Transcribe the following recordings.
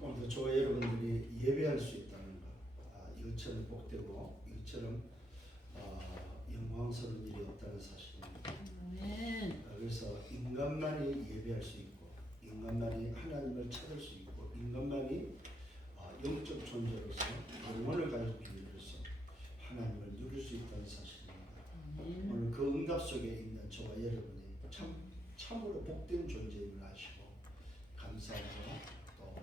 오늘도 저와 여러분들이 예배할 수 있다는 것, 이것처럼 복되고 이것처럼 영광스러운 일이 없다는 사실입니다. 그래서 인간만이 예배할 수 있고, 인간만이 하나님을 찾을 수 있고, 인간만이 영적 존재로서 영혼을 가진 존재로서 하나님을 누릴 수 있다는 사실입니다. 오늘 그 응답 속에 있는 저와 여러분이 참으로 복된 존재임을 아시고 감사함으로 또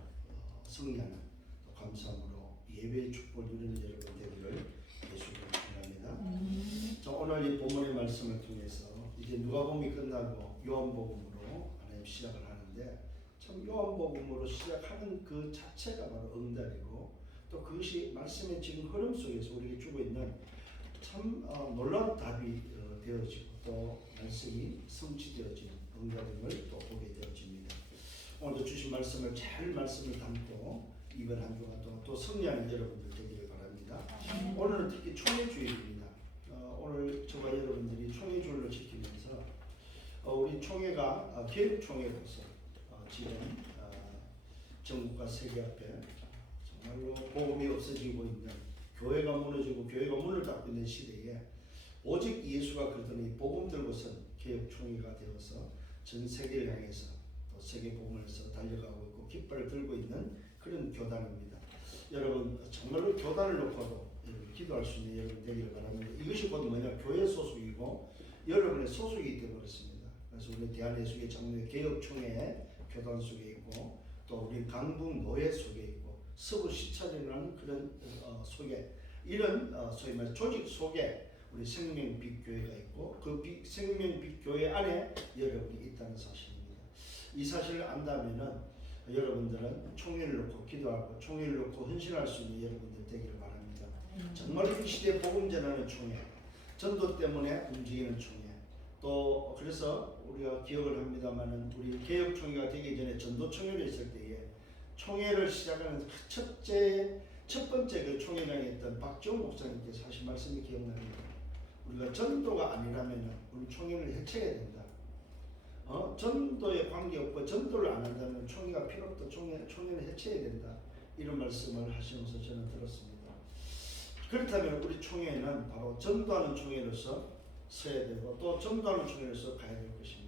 승리하는 또 감사함으로 예배의 축복을 누리는 여러분 되기를 예수님으로 축원합니다. 자, 오늘 이 본문의 말씀을 통해서 이제 누가복음이 끝나고 요한복음으로 하나님 시작을 하는데, 참 요한복음으로 시작하는 그 자체가 바로 응답이고, 또 그것이 말씀의 지금 흐름 속에서 우리에게 주고 있는 참 놀라운 답이 되어지고 또 말씀이 성취되어지는 응답임을 또 보게 되어집니다. 오늘도 주신 말씀을 잘 말씀을 담고 이번 한 주간 또 승리하는 여러분들 되기를 바랍니다. 오늘은 특히 총회주일입니다. 오늘 저와 여러분들이 총회주일을 지키면서 우리 총회가 개혁총회로서 지금 전국과 세계 앞에 정말로 복음이 없어지고 있는, 교회가 무너지고 교회가 문을 닫고 있는 시대에 오직 예수가 그러더니 복음 들고선 개혁총회가 되어서 전 세계를 향해서 또 세계 복음에서 달려가고 있고 깃발을 들고 있는 그런 교단입니다. 여러분 정말로 교단을 놓고도 기도할 수 있는 여러분 되기를 바랍니다. 이것이 곧 뭐냐, 교회 소속이고 여러분의 소속이기 때문에 그렇습니다. 그래서 우리 대한예수교 장로회 개혁총회 교단 속에 있고, 또 우리 강북 노예 속에 있고, 서부 시찰이라는 그런 속에, 이런 소위 말해 조직 속에 우리 생명빛 교회가 있고, 그 생명빛 교회 안에 여러분이 있다는 사실입니다. 이 사실을 안다면은 여러분들은 총회를 놓고 기도하고 총회를 놓고 헌신할 수 있는 여러분들 되기를 바랍니다. 정말 이 시대 복음 전하는 총회, 전도 때문에 움직이는 총회, 또 그래서 우리가 기억을 합니다만은 우리 개혁 총회가 되기 전에 전도 총회를 있을 때에 총회를 시작하는 첫 번째 그 총회장에 있던 박지원 목사님께서 하신 말씀이 기억납니다. 우리가 전도가 아니라면 우리 총회를 해체해야 된다. 전도에 관계없고 전도를 안 한다면 총회가 필요 없다. 총회를 해체해야 된다. 이런 말씀을 하시면서 저는 들었습니다. 그렇다면 우리 총회는 바로 전도하는 총회로서 서야 되고 또 전도하는 총회로서 가야 될 것입니다.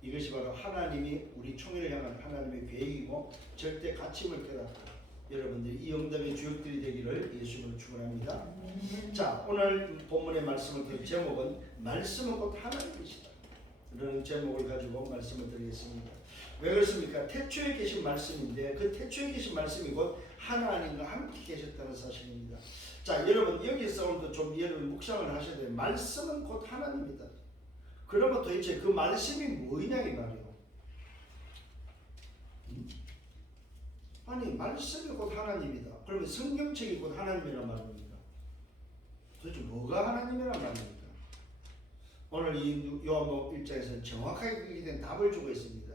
이것이 바로 하나님이 우리 총회를 향한 하나님의 계획이고 절대 가침을 깨닫고 여러분들이 이 응답의 주역들이 되기를 예수님으로 축원합니다. 자, 오늘 본문의 말씀을 드릴 제목은 말씀은 곧 하나님이시다 라는 제목을 가지고 말씀을 드리겠습니다. 왜 그렇습니까? 태초에 계신 말씀인데 그 태초에 계신 말씀이 곧 하나님과 함께 계셨다는 사실입니다. 자, 여러분 여기서 오늘도 좀 여러분 묵상을 하셔야 돼요. 말씀은 곧 하나님이다. 그러면 도대체 그 말씀이 뭐냐 이 말이에요. 아니 말씀이 곧 하나님이다. 그러면 성경책이 곧 하나님이란 말입니까? 도대체 뭐가 하나님이란 말입니까? 오늘 이 요한복음 1장에서는 정확하게 그렇게 된 답을 주고 있습니다.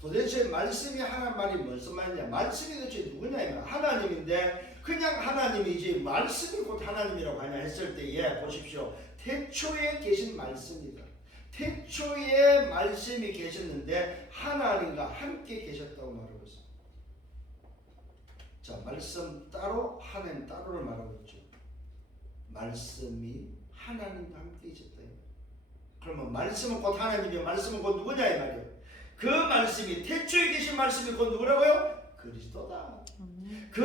도대체 말씀이 하나님 말이 무슨 말이냐? 말씀이 도대체 누구냐? 하나님인데 그냥 하나님이지 말씀이 곧 하나님이라고 하냐 했을 때에 보십시오. 태초에 계신 말씀이다. 태초에 말씀이 계셨는데 하나님과 함께 계셨다고 말하고 있습니다. 자, 말씀 따로 하나님 따로를 말하고 있죠. 말씀이 하나님과 함께 있었다. 그러면 말씀은 곧 하나님이요 말씀은 곧 누구냐 이 말이에요. 그 말씀이 태초에 계신 말씀이 곧 누구라고요? 그리스도다. 그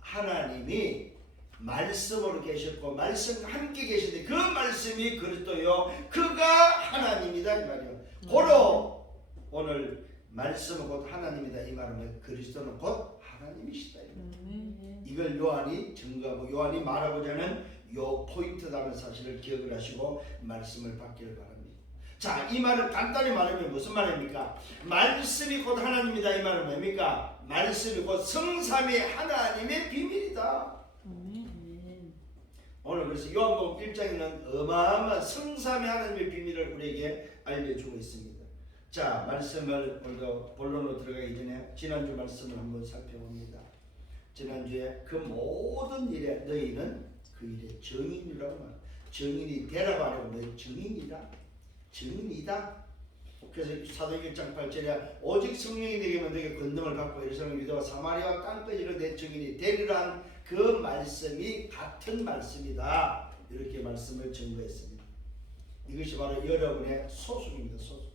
하나님이 말씀으로 계셨고 말씀과 함께 계신데 그 말씀이 그리스도요 그가 하나님이다 이 말이에요. 고로 오늘 말씀은 곧 하나님이다 이 말은 그리스도는 곧 하나님이시다. 이걸 요한이 증거하고 요한이 말하고자 하는 요 포인트라는 사실을 기억을 하시고 말씀을 받기를 바랍니다. 자, 이 말을 간단히 말하면 무슨 말입니까? 말씀이 곧 하나님이다 이 말은 뭡니까? 말씀이 곧 성삼위 하나님의 비밀이다. 오늘 그래서 요한복음 1장에는 어마어마한 성삼위 하나님의 비밀을 우리에게 알려주고 있습니다. 자, 말씀을 오늘도 본론으로 들어가기 전에 지난주 말씀을 한번 살펴봅니다. 지난주에 그 모든 일에 너희는 그 일의 증인이라고 말. 증인이 되라고 하라고 너 증인이다. 증인이다. 그래서 사도행전 1장 8절에 오직 성령이 내게만 너에게 권능을 받고 예루살렘 유다와 사마리아와 땅끝으로 내 증인이 되리라는 그 말씀이 같은 말씀이다. 이렇게 말씀을 증거했습니다. 이것이 바로 여러분의 소속입니다. 소속.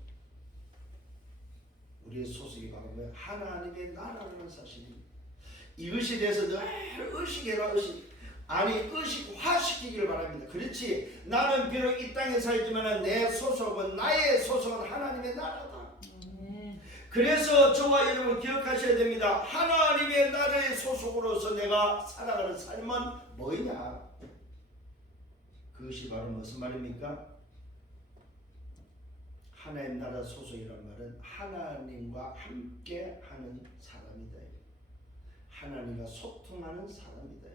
우리의 소속이 바로 뭐예요? 하나님의 나라라는 사실입니다. 이것에 대해서 늘 의식해라. 의식. 아니 의식화시키기를 바랍니다. 그렇지, 나는 비록 이 땅에 살지만 내 소속은, 나의 소속은 하나님의 나라다. 그래서 저와 여러분 기억하셔야 됩니다. 하나님의 나라의 소속으로서 내가 살아가는 삶은 뭐냐? 그것이 바로 무슨 말입니까? 하나님 나라 소속이란 말은 하나님과 함께 하는 사람이다. 하나님과 소통하는 사람이다.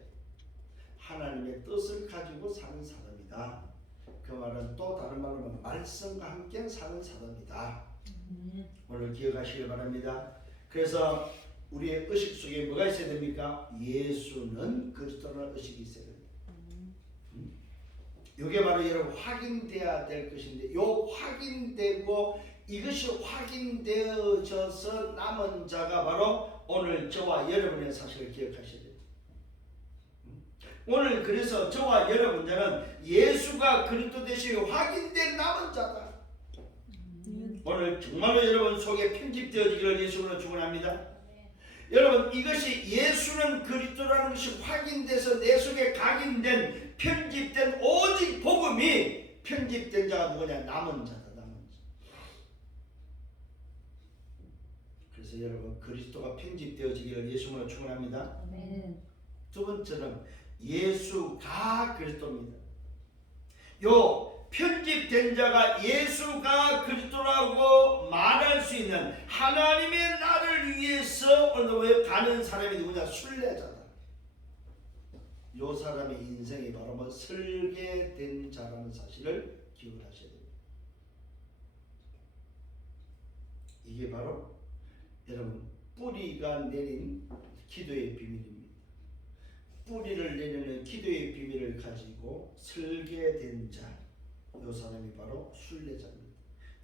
하나님의 뜻을 가지고 사는 사람이다. 그 말은 또 다른 말로 하면 말씀과 함께 사는 사람이다. 오늘 기억하시길 바랍니다. 그래서 우리의 의식 속에 뭐가 있어야 됩니까? 예수는 그리스도라는 의식이 있어야 됩니다. 이게 바로 여러분 확인돼야 될 것인데, 요 확인되고 이것이 확인되어져서 남은 자가 바로 오늘 저와 여러분의 사실을 기억하셔야 돼요. 오늘 그래서 저와 여러분들은 예수가 그리스도 되시기 확인된 남은 자다. 오늘 정말로 여러분 속에 편집되어지기를 예수로 축원합니다. 여러분, 이것이 예수는 그리스도라는 것이 확인돼서 내 속에 각인된, 편집된 오직 복음이 편집된 자가 누구냐? 남은 자다. 남은 자. 그래서 여러분 그리스도가 편집되어지기를 예수로 축원합니다. 두 번째는 예수가 그리스도입니다. 요 편집된 자가 예수가 그리스도라고 말할 수 있는 하나님의 나라를 위해서 오늘 가는 사람이 누구냐? 순례자다. 요 사람의 인생이 바로 뭐 설계된 자라는 사실을 기억하셔야 됩니다. 이게 바로 여러분 뿌리가 내린 기도의 비밀입니다. 뿌리를 내리는 기도의 비밀을 가지고 설계된 자, 이 사람이 바로 순례자입니다.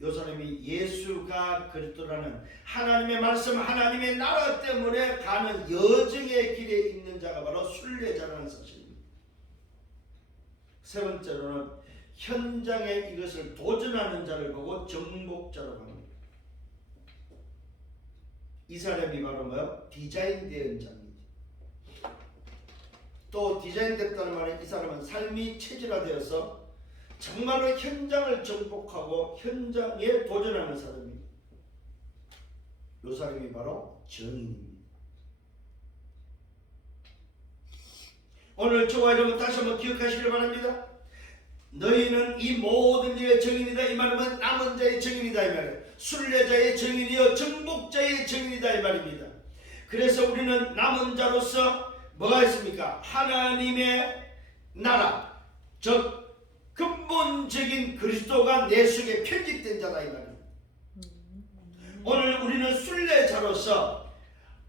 이 사람이 예수가 그리스도라는 하나님의 말씀, 하나님의 나라 때문에 가는 여정의 길에 있는 자가 바로 순례자라는 사실입니다. 세 번째로는 현장에 이것을 도전하는 자를 보고 정복자라고 합니다. 이 사람이 바로 뭐요? 디자인된 자입니다. 또 디자인됐다는 말은 이 사람은 삶이 체질화되어서 정말로 현장을 정복하고 현장에 도전하는 사람입니다. 이 사람이 바로 정인입니다. 오늘 저와 여러분 다시 한번 기억하시길 바랍니다. 너희는 이 모든 일의 정인이다. 이 말은 남은 자의 정인이다. 이 말이에요. 순례자의 정인이요 정복자의 정인이다. 이 말입니다. 그래서 우리는 남은 자로서 뭐가 있습니까? 하나님의 나라, 즉 근본적인 그리스도가 내 속에 편집된 자다. 이 말입니다. 오늘 우리는 순례자로서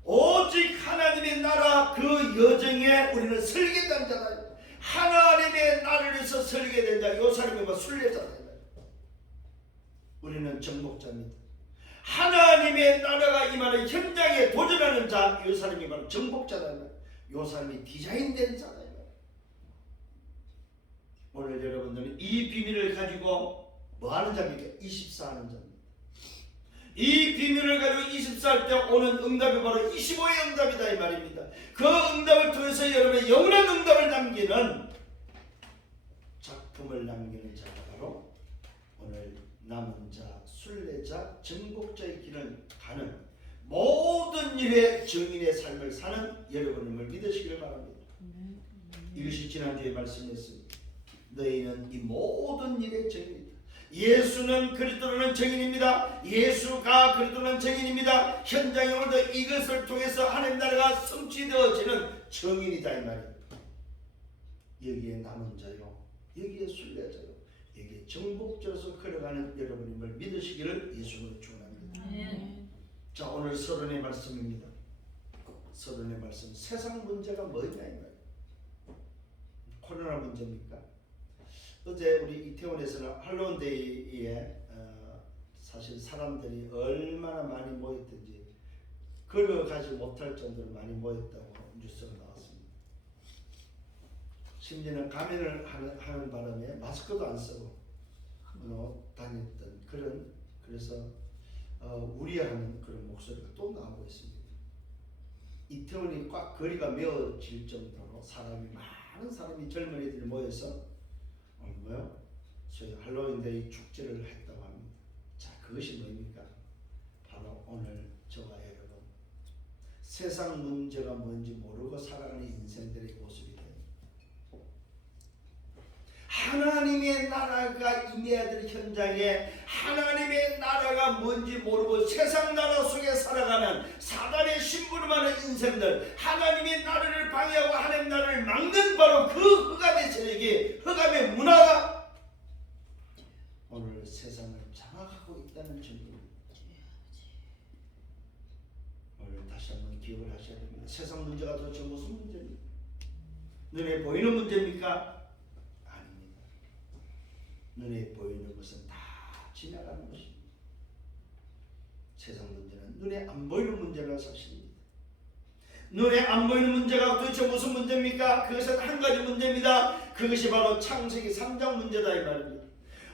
오직 하나님의 나라 그 여정에 우리는 설계된 자다. 하나님의 나라를 위해서 설계된 자, 이 사람이 뭐 순례자다. 우리는 정복자입니다. 하나님의 나라가 임하는 현장에 도전하는 자, 이 사람이 바로 정복자다. 이 사람이 디자인된 자다. 오늘 여러분들은 이 비밀을 가지고 뭐 하는 자입니까? 24하는 자입니다. 이 비밀을 가지고 24할 때 오는 응답이 바로 25의 응답이다. 이 말입니다. 그 응답을 통해서 여러분의 영원한 응답을 남기는 작품을 남기는 자가 바로 오늘 남은 자, 순례자, 정복자의 길을 가는 모든 일의 정인의 삶을 사는 여러분을 믿으시길 바랍니다. 이것이 지난주에 말씀이었습니다. 너희는 이 모든 일의 정인이다. 예수는 그리스도라는 정인입니다. 예수가 그리스도라는 정인입니다. 현장에 오늘도 이것을 통해서 하나님 나라가 성취되어지는 정인이다. 이 말입니다. 여기에 남은 자요, 여기에 순례자요, 여기에 정복자로서 걸어가는 여러분임을 믿으시기를 예수로 축원합니다. 자, 오늘 서론의 말씀입니다. 서론의 말씀, 세상 문제가 뭐냐 이 말이에요. 코로나 문제입니까? 어제 우리 이태원에서는 할로윈데이에 사실 사람들이 얼마나 많이 모였든지 걸어가지 못할 정도로 많이 모였다고 뉴스가 나왔습니다. 심지어는 감염을 하는 바람에 마스크도 안 쓰고 다녔던 그래서 우려하는 그런 목소리가 또 나오고 있습니다. 이태원이 꽉 거리가 메어질 정도로 많은 사람이 젊은이들이 모여서 저희 할로윈데이 축제를 했다고 합니다. 자, 그것이 뭡니까? 바로 오늘 저와 여러분 세상 문제가 뭔지 모르고 살아가는 인생들의 모습이 됩니다. 하나님의 나라가 임해야 될 현장에 하나님의 나라가 뭔지 모르고 세상 나라 속에 살아가는 사단의 심부름하는 인생들, 하나님의 나라를 방해하고 하나님의 나라를 막는 바로 그 흑암의 세력이, 흑암의 문화가 오늘 세상을 장악하고 있다는 증거입니다. 오늘 다시 한번 기억을 하셔야 됩니다. 세상 문제가 도대체 무슨 문제입니까? 눈에 보이는 문제입니까? 눈에 보이는 것은 다 지나가는 것입니다. 세상 문제는 눈에 안 보이는 문제라는 사실입니다. 눈에 안 보이는 문제가 도대체 무슨 문제입니까? 그것은 한 가지 문제입니다. 그것이 바로 창세기 3장 문제다 이 말입니다.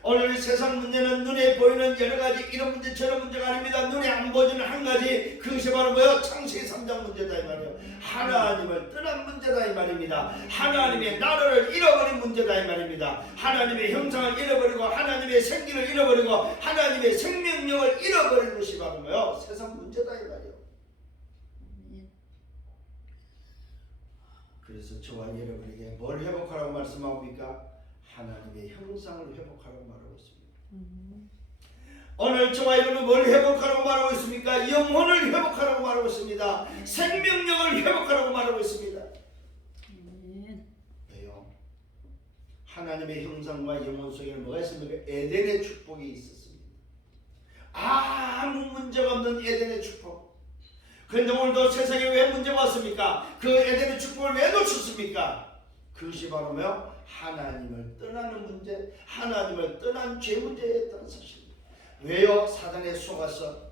오늘 세상 문제는 눈에 보이는 여러 가지 이런 문제 저런 문제가 아닙니다. 눈에 안 보이는 한 가지, 그것이 바로 뭐요? 창세기 3장 문제다 이 말이에요. 하나님을 떠난 문제다 이 말입니다. 하나님의 나라를 잃어버린 문제다 이 말입니다. 하나님의 형상을 잃어버리고 하나님의 생기를 잃어버리고 하나님의 생명력을 잃어버린 것이 바로 뭐요? 세상 문제다 이 말이에요. 그래서 저와 여러분에게 뭘 회복하라고 말씀합니까? 하나님의 형상을 회복하라고 말하고 있습니다. 오늘 저와 여러분은 뭘 회복하라고 말하고 있습니까? 영혼을 회복하라고 말하고 있습니다. 생명력을 회복하라고 말하고 있습니다. 왜요? 하나님의 형상과 영혼 속에는 뭐가 있습니까? 에덴의 축복이 있었습니다. 아무 문제가 없는 에덴의 축복. 그런데 오늘도 세상에 왜 문제가 왔습니까? 그 에덴의 축복을 왜 놓쳤습니까? 그것이 바로 뭐요? 하나님을 떠나는 문제, 하나님을 떠난 죄 문제였다는 사실입니다. 왜요? 사단에 속아서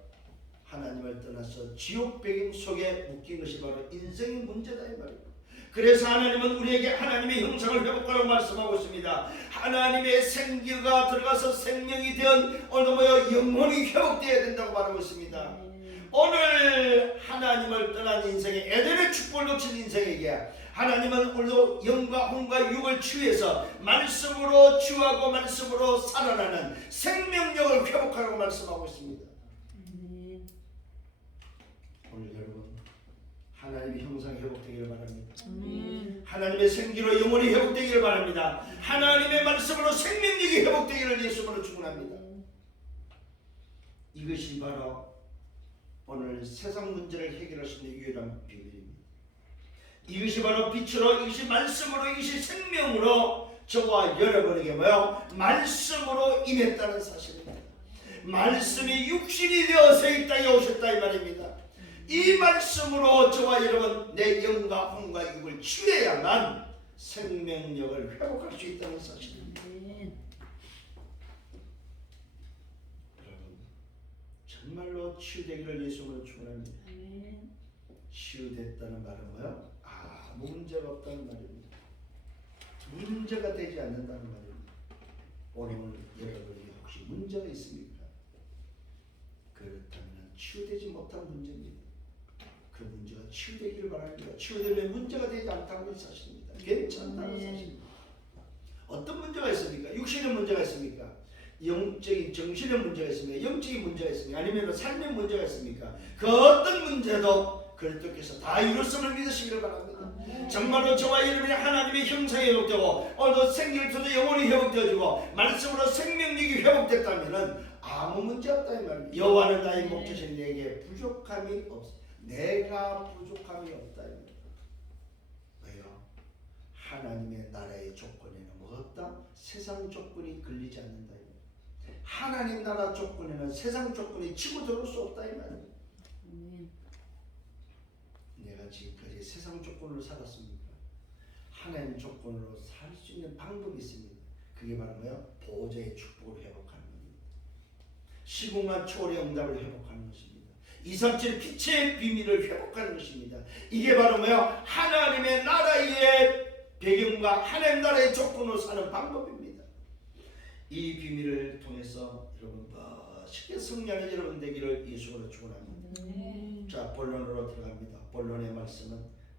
하나님을 떠나서 지옥 배경 속에 묶인 것이 바로 인생의 문제다 이 말입니다. 그래서 하나님은 우리에게 하나님의 형상을 회복하라고 말씀하고 있습니다. 하나님의 생기가 들어가서 생명이 된 오늘 뭐요? 영혼이 회복되어야 된다고 말하고 있습니다. 오늘 하나님을 떠난 인생에 에덴의 축복을 놓친 인생에게 하나님은 오늘도 영과 혼과 육을 치유해서 말씀으로 치유하고 말씀으로 살아나는 생명력을 회복하라고 말씀하고 있습니다. 오늘 여러분 하나님의 형상이 회복되기를 바랍니다. 하나님의 생기로 영혼이 회복되기를 바랍니다. 하나님의 말씀으로 생명력이 회복되기를 예수님으로 축원합니다. 이것이 바로 오늘 세상 문제를 해결할 수 있는 유일한 비밀입니다. 이것이 바로 빛으로, 이것이 말씀으로, 이것이 생명으로 저와 여러분에게 뭐요? 말씀으로 임했다는 사실입니다. 말씀이 육신이 되어서 이 땅에 오셨다 이 말입니다. 이 말씀으로 저와 여러분 내 영과 혼과 육을 치유해야만 생명력을 회복할 수 있다는 사실입니다. 여러분 정말로 치유되기를 예수님으로 축원합니다. 치유됐다는 말은 뭐요? 아무 문제가 없다는 말입니다. 문제가 되지 않는다는 말입니다. 오늘 여러분이 혹시 문제가 있습니까? 그렇다면 치유되지 못한 문제입니다. 그 문제가 치유되기를 바랍니다. 치유되면 문제가 되지 않다는 사실입니다. 괜찮다는 사실입니다. 어떤 문제가 있습니까? 육신의 문제가 있습니까? 영적인 정신의 문제가 있습니까? 영적인 문제가 있습니까? 아니면 삶의 문제가 있습니까? 그 어떤 문제도 그리스도께서 다 이뤘음을 믿으시기를 바랍니다. 정말로 저와 여러분이 하나님의 형상이 회복되고 오늘도 생기를 통해 영혼이 회복되어지고 말씀으로 생명력이 회복됐다면 아무 문제 없다 이 말입니다. 여호와는 나의 목자시니 내게 부족함이 없어. 내가 부족함이 없다 이 말입니다. 왜요? 하나님의 나라의 조건에는 뭐가 없다? 세상 조건이 걸리지 않는다 이 말입니다. 하나님 나라 조건에는 세상 조건이 치고 들어올 수 없다 이 말입니다. 내가 지금까지 세상 조건으로 살았습니까? 하나님 조건으로 살 수 있는 방법이 있습니다. 그게 바로 뭐예요? 보호자의 축복을 회복하는 겁니다. 시공간 초월의 응답을 회복하는 것입니다. 237 빛의 비밀을 회복하는 것입니다. 이게 바로 뭐야? 하나님의 나라의 배경과 하나님 나라의 조건으로 사는 방법입니다. 이 비밀을 통해서 여러분 쉽게 승리하는 여러분 되기를 예수로 축원합니다. 자, 본론으로 들어갑니다. 본론의 말씀은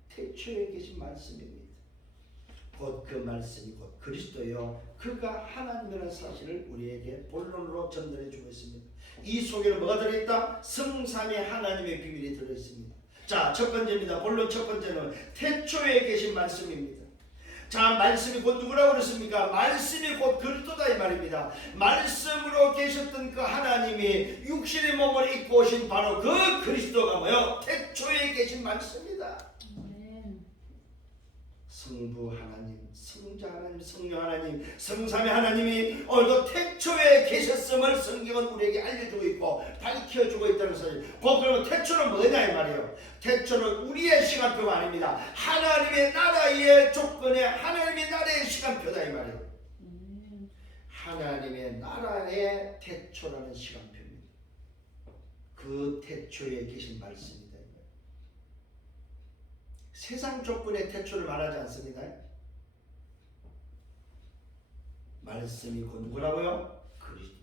태초에 계신 말씀입니다. 곧 그 말씀이 곧 그리스도요 그가 하나님이라는 사실을 우리에게 본론으로 전달해 주고 있습니다. 이 속에는 뭐가 들어있다? 성삼의 하나님의 비밀이 들어있습니다. 자, 첫 번째입니다. 본론 첫 번째는 태초에 계신 말씀입니다. 자, 말씀이 곧 누구라고 그랬습니까? 말씀이 곧 그리스도다 이 말입니다. 말씀으로 계셨던 그 하나님이 육신의 몸을 입고 오신 바로 그 그리스도가 뭐요? 태초에 계신 말씀이다. 성부 하나님, 성자 하나님, 성령 하나님, 성삼의 하나님이 오늘도 태초에 계셨음을 성경은 우리에게 알려주고 있고 밝혀주고 있다는 사실. 그러면 태초는 뭐냐 이 말이에요. 태초는 우리의 시간표가 아닙니다. 하나님의 나라의 조건에 하나님의 나라의 시간표다 이 말이에요. 하나님의 나라의 태초라는 시간표입니다. 그 태초에 계신 말씀입니다. 세상 조건의 태초를 말하지 않습니다. 말씀이 곧 누구라고요? 그리스도.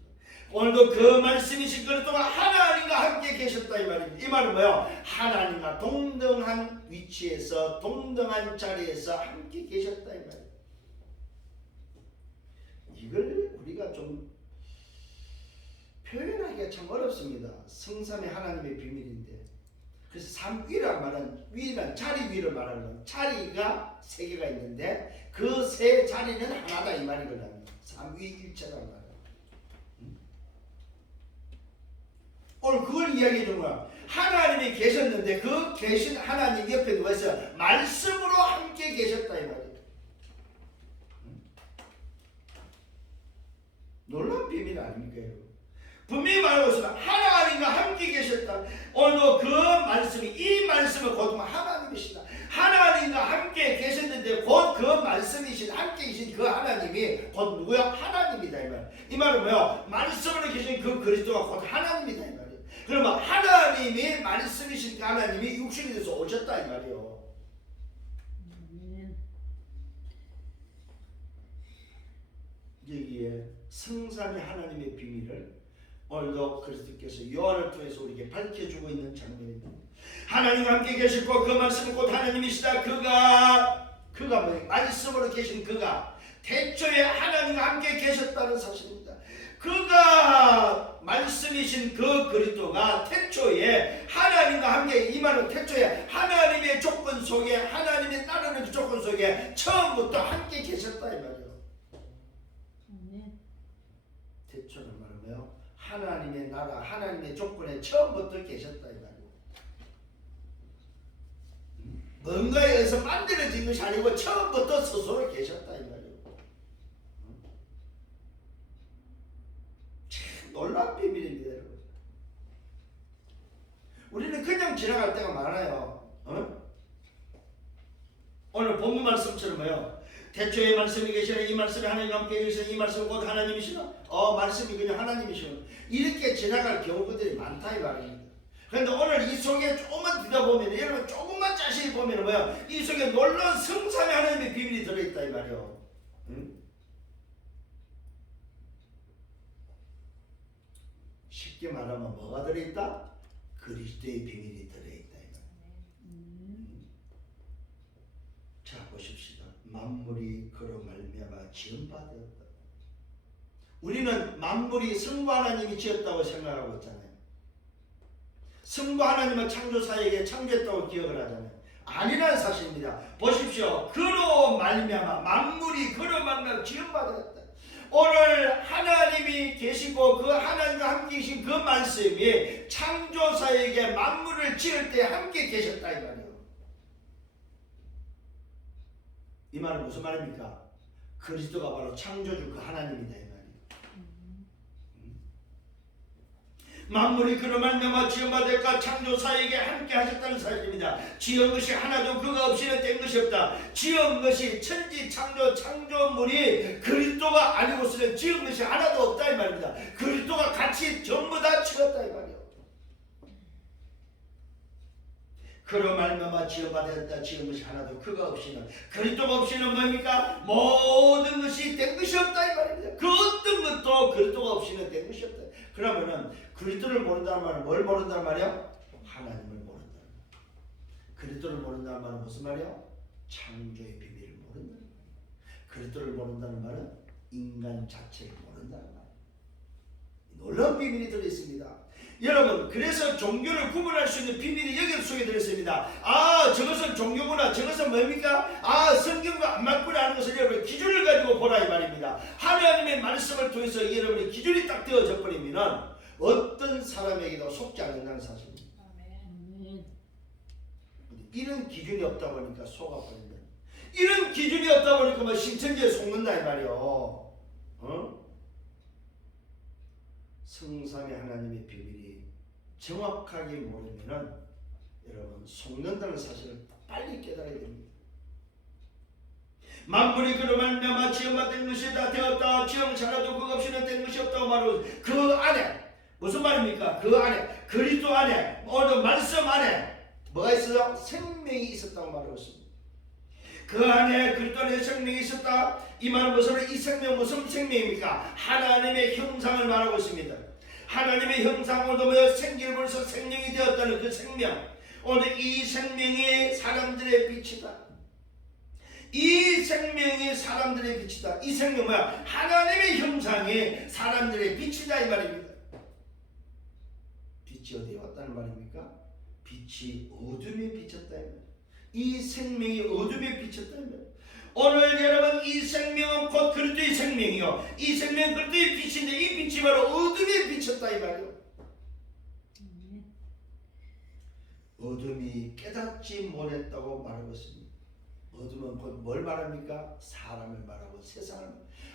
오늘도 그 말씀이신 그리스도가 하나님과 함께 계셨다 이 말입니다. 이 말은 뭐예요? 하나님과 동등한 위치에서 동등한 자리에서 함께 계셨다 이 말입니다. 이걸 우리가 좀 표현하기가 참 어렵습니다. 성삼의 하나님의 비밀인데. 그래서 삼위란 말은 위란 자리 위를 말하는 거예요. 자리가 세 개가 있는데 그 세 자리는 하나다 이 말이거든요. 삼위일체란 말이에요. 오늘 그걸 이야기해 준 거야. 하나님이 계셨는데 그 계신 하나님 옆에 누가 있어요? 말씀으로 함께 계셨다 이 말이에요. 놀라운 비밀 아닙니까 여러분? 분명히 말하고 있습니다. 하나님과 함께 계셨다. 오늘도 그 말씀이 이 말씀을 곧 하나님이시다. 하나님과 함께 계셨는데 곧 그 말씀이신 함께 계신 그 하나님이 곧 누구야? 하나님이다 이 말. 이 말은 뭐야? 말씀으로 계신 그 그리스도가 곧 하나님이다 이 말이에요. 그러면 하나님이 말씀이신 그 하나님이 육신이 돼서 오셨다 이 말이에요. 여기에 성삼의 하나님의 비밀을 오늘도 그리스도께서 요한을 통해서 우리에게 밝혀주고 있는 장면입니다. 하나님과 함께 계시고 그 말씀은 곧 하나님이시다. 그가 뭐예요? 말씀으로 계신 그가 태초에 하나님과 함께 계셨다는 사실입니다. 그가 말씀이신 그 그리스도가 태초에 하나님과 함께, 이 말은 태초에 하나님의 조건 속에 하나님의 나라는 조건 속에 처음부터 함께 계셨다 이 말이에요. 태초는 말이에요. 하나님의 나라, 하나님의 조건에 처음부터 계셨다 이 말이에요. 뭔가에 의해서 만들어진 것이 아니고 처음부터 스스로 계셨다 이 말이에요. 참 놀라운 비밀입니다 여러분. 우리는 그냥 지나갈 때가 많아요. 오늘 본문 말씀처럼 뭐예요? 태초에 말씀이 계시라. 이 말씀이 하나님과 함께 계시라. 이 말씀은 곧 하나님이시라. 말씀이 그냥 하나님이시라. 이렇게 지나갈 경우들이 많다 이 말입니다. 그런데 오늘 이 속에 조금만 듣다 보면, 여러분 조금만 자세히 보면 뭐야? 이 속에 놀라운 성삼의 하나님의 비밀이 들어있다 이 말이요. 쉽게 말하면 뭐가 들어있다? 그리스도의 비밀이 들어있다 이 말이에요. 자 보십시다. 만물이 그로 말미암아 지음받았다. 우리는 만물이 성부 하나님이 지었다고 생각하고 있잖아요. 성부 하나님은 창조사에게 창조했다고 기억을 하잖아요. 아니라는 사실입니다. 보십시오. 그로 말미암아 만물이 그로 말미암아 지음받았다. 오늘 하나님이 계시고 그 하나님과 함께 계신 그 말씀이 창조사에게 만물을 지을 때 함께 계셨다 이 말이에요. 이 말은 무슨 말입니까? 그리스도가 바로 창조주 그 하나님이다 이 말이에요. 만물이 그로 말미암아 지음받을까 창조사에게 함께 하셨다는 사실입니다. 지은 것이 하나도 그가 없이는 된 것이 없다. 지은 것이 천지 창조물이 그리스도가 아니고서는 지은 것이 하나도 없다 이 말입니다. 그리스도가 같이 전부 다 지었다 이 말이에요. 그로 말미암아 지음받았다. 지은 것이 하나도 그가 없이는, 그리스도가 없이는 뭡니까? 모든 것이 된 것이 없다 이 말입니다. 그 어떤 것도 그리스도가 없이는 된 것이 없다. 그러면은 그리스도를 모른다는 말은 뭘 모른다는 말이야? 하나님을 모른다는 말이야. 그리스도를 모른다는 말은 무슨 말이야? 창조의 비밀을 모른다는 말이야. 그리스도를 모른다는 말은 인간 자체를 모른다는 말이야. 놀라운 비밀이 들어있습니다. 여러분, 그래서 종교를 구분할 수 있는 비밀이 여기 속에 들어있습니다. 아, 저것은 종교구나, 저것은 뭡니까? 아, 성경과 안 맞구나 하는 것을 여러분 기준을 가지고 보라 이 말입니다. 하나님의 말씀을 통해서 여러분의 기준이 딱 되어져 버리면 어떤 사람에게도 속지 않는다는 사실입니다. 아멘. 이런 기준이 없다 보니까 속아버린다. 이런 기준이 없다 보니까 뭐 신천지에 속는다 이 말이요. 성삼위 하나님의 비밀이 정확하게 모르면은 여러분 속는다는 사실을 빨리 깨달아야 됩니다. 만물이 그로 말미암아 지음받은 것이 다 되었다. 지음 하나도 그것 없이는 된 것이 없다고 말하고, 그 안에 무슨 말입니까? 그 안에 그리스도 안에 오늘 말씀 안에 뭐가 있어요? 생명이 있었다고 말하고 있습니다. 그 안에 그리스도 안에 생명이 있었다. 이 말은 무슨, 이 생명 무슨 생명입니까? 하나님의 형상을 말하고 있습니다. 하나님의 형상을 보며 생기를 벌써 생명이 되었다는 그 생명. 오늘 이 생명이 사람들의 빛이다. 이 생명이 사람들의 빛이다. 이 생명 뭐야? 하나님의 형상이 사람들의 빛이다 이 말입니다. 빛이 어디에 왔다는 말입니까? 빛이 어둠에 비쳤다 이 말이에요. 이 생명이 어둠에 비쳤다 이 말이에요. 오늘 여러분 이 생명은 곧 그리스도의 생명이요, 이 생명은 그리스도의 빛인데 이 빛이 바로 어둠에 비쳤다 이 말이에요. 어둠이 깨닫지 못했다고 말하고 있습니다. 어둠은 곧 뭘 말합니까? 사람을 말하고 세상을,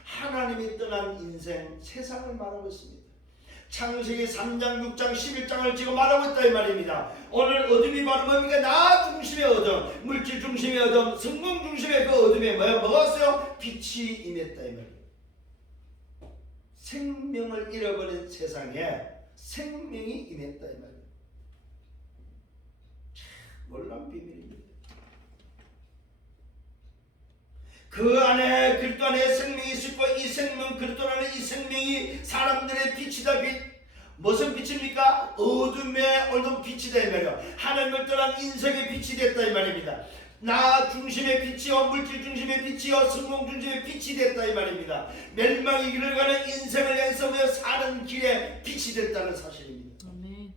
하나님이 떠난 인생, 세상을 말하고 있습니다. 창세기 3장, 6장, 11장을 지금 말하고 있다 이 말입니다. 오늘 어둠이 바로 뭡니까? 나 중심의 어둠, 물질 중심의 어둠, 성공 중심의 그 어둠에 뭐가 왔어요? 빛이 임했다 이 말이에요. 생명을 잃어버린 세상에 생명이 임했다 이 말이에요. 참 놀라운 비밀입니다. 그 안에 그리스도 안에 생명이 있고, 이 생명 그리스도 안에 이 생명이 사람들의 빛이다. 빛, 무슨 빛입니까? 어둠의 어둠 빛이다 이 말이에요. 하나님을 떠난 인생의 빛이 됐다 이 말입니다. 나 중심의 빛이요, 물질 중심의 빛이요, 성공 중심의 빛이 됐다 이 말입니다. 멸망의 길을 가는 인생을 향해서 사는 길에 빛이 됐다는 사실입니다. 아멘.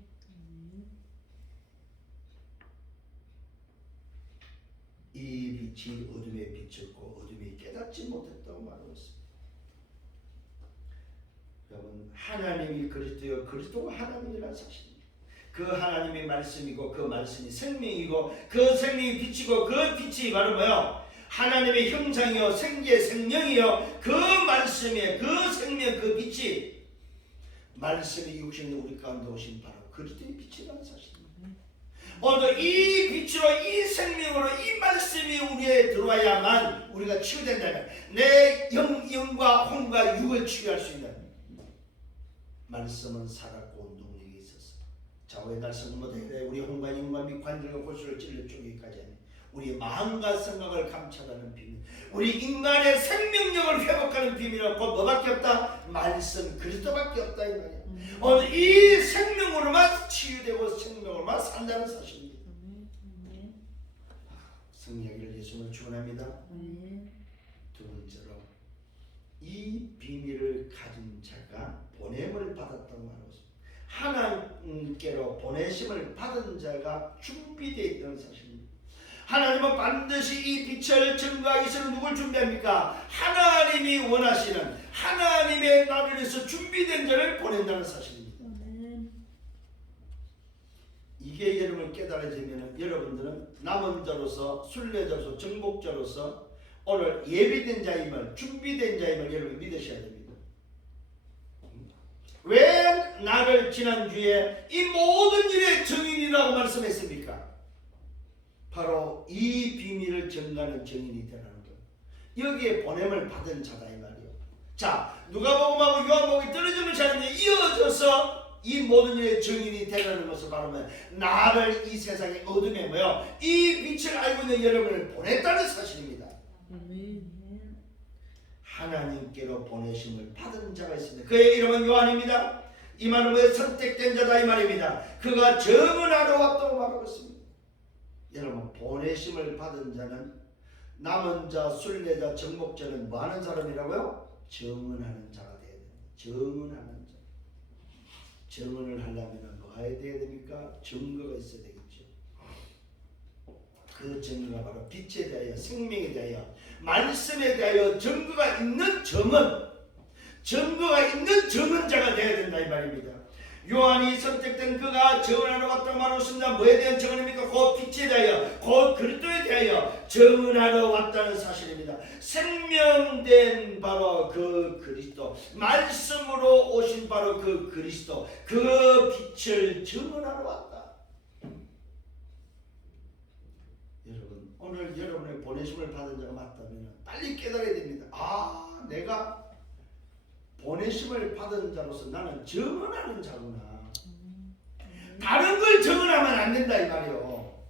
이 빛이 어둠에 비쳤고 어둠이 깨닫지 못했다고 말하고 있습니다. 여러분, 하나님이 그리스도요, 그리스도가 하나님이라는 사실입니다. 그 하나님의 말씀이고 그 말씀이 생명이고 그 생명이 빛이고 그 빛이 바로 뭐요? 하나님의 형상이요, 생기의 생명이요, 그 말씀의 그 생명, 그 빛이 말씀이 육신의 우리 가운데 오신 바로 그리스도의 빛이라는 사실입니다. 오늘 이 빛으로, 이 생명으로, 이 말씀이 우리에 들어와야만 우리가 치유된다면, 내 영과 혼과 육을 치유할 수 있는 말씀은 살았고 능력이 있었어. 좌우의 날선 못해 우리 혼과 영과 및 관절과 골수를 찔러 쪼개기까지 하니 우리의 마음과 생각을 감찰하는 비밀, 우리 인간의 생명력을 회복하는 비밀은 곧 뭐밖에 없다? 말씀 그리스도밖에 없다 이 말이야. 오늘 이 생명으로만 치유되고 생명으로만 산다는 사실입니다. 성령을 예수님을 축원합니다. 두 번째로 이 비밀을 가진 자가 보냄을 받았다고 말하고 있습니다. 하나님께로 보내심을 받은 자가 준비되어 있다는 사실입니다. 하나님은 반드시 이 빛을 증거하기 위해서 누굴 준비합니까? 하나님이 원하시는 하나님의 나라를 위해서 준비된 자를 보낸다는 사실입니다. 이게 여러분을 깨달아지면 여러분들은 남은 자로서, 순례자로서, 정복자로서 오늘 예비된 자임을, 준비된 자임을 여러분 믿으셔야 됩니다. 왜 나를 지난주에 이 모든 일의 증인이라고 말씀했습니까? 바로 이 비밀을 전가하는 증인이 되라는 것. 여기에 보냄을 받은 자다 이 말이요. 자, 누가복음하고 요한복음이 떨어지는 사람이 이어져서 이 모든 일의 증인이 되라는 것을 말하면 나를 이 세상의 어둠에 모여 이 빛을 알고 있는 여러분을 보냈다는 사실입니다. 하나님께로 보내심을 받은 자가 있습니다. 그의 이름은 요한입니다. 이 말은 왜 선택된 자다 이 말입니다. 그가 증언하러 왔다고 말하고 있습니다. 여러분, 보내심을 받은 자는 남은 자, 순례자, 정목자는 뭐 하는 사람이라고요? 증언하는 자가 되어야 됩니다. 증언하는 자. 증언을 하려면 뭐 해야 됩니까? 증거가 있어야 되겠죠. 그 증거가 바로 빛에 대하여, 생명에 대하여, 말씀에 대하여 증거가 있는 증언, 증거가 있는 증언자가 되어야 된다 이 말입니다. 요한이 선택된 그가 증언하러 왔다고 말했습니다. 뭐에 대한 증언입니까? 그 빛에 대하여, 그 그리스도에 대하여 증언하러 왔다는 사실입니다. 생명된 바로 그 그리스도, 말씀으로 오신 바로 그 그리스도, 그 빛을 증언하러 왔다. 여러분, 오늘 여러분의 보내심을 받은 자가 맞다면 빨리 깨달아야 됩니다. 아, 내가 보내심을 받은 자로서 나는 증언하는 자구나. 다른 걸 증언하면 안 된다 이 말이요.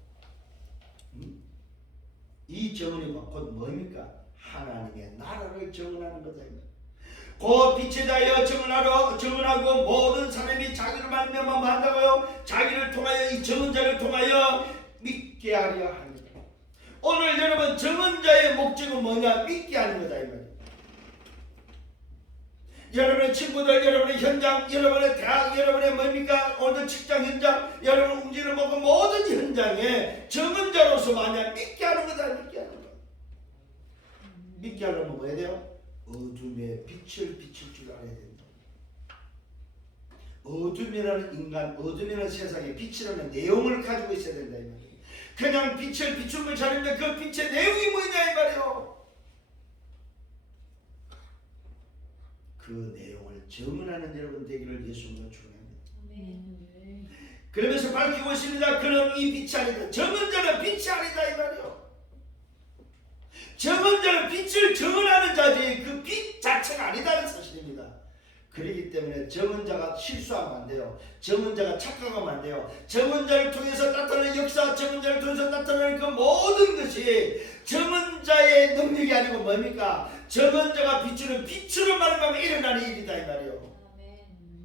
이 증언이 곧 뭡니까? 하나님의 나라를 증언하는 거다. 그 빛에 대하여 증언하고 모든 사람이 자기를 말미암아 한다고요. 자기를 통하여 이 증언자를 통하여 믿게 하려 합니다. 오늘 여러분 증언자의 목적은 뭐냐? 믿게 하는 거다 이 말이에요. 여러분의 친구들, 여러분의 현장, 여러분의 대학, 여러분의 뭡니까? 오늘 직장 현장, 여러분 움직이는 모든 현장에 증언자로서 만약 믿게 하는 거다. 믿게 하는 거. 믿게 하려면 뭐 해야 돼요? 어둠에 빛을 비칠 줄 알아야 된다. 어둠이라는 인간, 어둠이라는 세상에 빛이라는 내용을 가지고 있어야 된다 이 말이에요. 그냥 빛을 비추면 잘했는데 그 빛의 내용이 뭐냐 이 말이에요. 그 내용을 증언하는 여러분 되기를 예수님으로 축원합니다. 그러면서 밝히고 있습니다. 그럼 이 빛이 아니다. 증언자는 빛이 아니다 이 말이에요. 증언자는 빛을 증언하는 자지 그 빛 자체가 아니다는 사실입니다. 그렇기 때문에 증언자가 실수하면 안 돼요. 증언자가 착각하면 안 돼요. 증언자를 통해서 나타나는 역사, 증언자를 통해서 나타나는 그 모든 것이 증언자의 능력이 아니고 뭡니까? 증언자가 비추는 빛으로 말하면 일어나는 일이다 이 말이에요.